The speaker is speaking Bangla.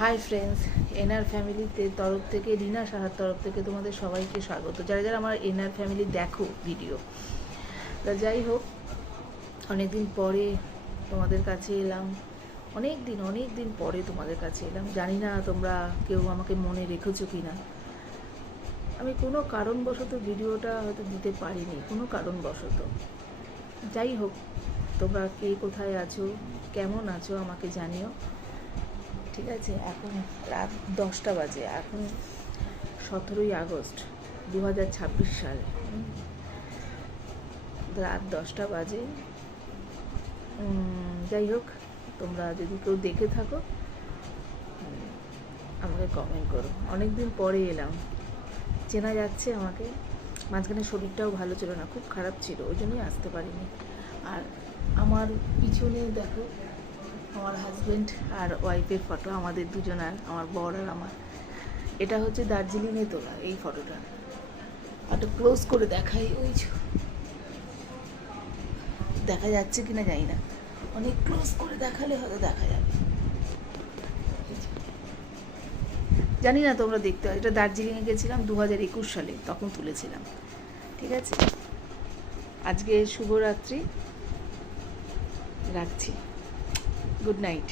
হাই ফ্রেন্ডস, এনআর ফ্যামিলিতে তরফ থেকে, রিনা সাহার তরফ থেকে তোমাদের সবাইকে স্বাগত। যারা যারা আমার এনআর ফ্যামিলি দেখো ভিডিও, তা যাই হোক, অনেকদিন পরে তোমাদের কাছে এলাম। অনেক দিন পরে তোমাদের কাছে এলাম। জানি না তোমরা কেউ আমাকে মনে রেখেছো কি না। আমি কোনো কারণবশত ভিডিওটা হয়তো দিতে পারিনি, কোনো কারণবশত। যাই হোক, তোমরা কে কোথায় আছো, কেমন আছো আমাকে জানিও, ঠিক আছে। এখন রাত 10টা বাজে, এখন 17ই আগস্ট 2026 সাল, রাত 10টা বাজে। যাই হোক, তোমরা যদি কেউ দেখে থাকো আমাকে কমেন্ট করো। অনেক দিন পরে এলাম, চেনা যাচ্ছে আমাকে। মাঝখানে শরীরটাও ভালো ছিল না, খুব খারাপ ছিল, ওই জন্যই আসতে পারিনি। আর আমার পিছনে দেখো আমার হাজব্যান্ড আর ওয়াইফের ফটো, আমাদের দুজনার, আমার বর আর আমার। এটা হচ্ছে দার্জিলিংয়ে তোলা এই ফটোটা। একটু ক্লোজ করে দেখাই, ওই দেখা যাচ্ছে কিনা জানি না, অনেক ক্লোজ করে দেখালে হয়তো দেখা যাবে, জানি না তোমরা দেখতে হয়। এটা দার্জিলিংয়ে গেছিলাম 2021 সালে, তখন তুলেছিলাম, ঠিক আছে। আজকে শুভরাত্রি, রাখছি, গুড নাইট।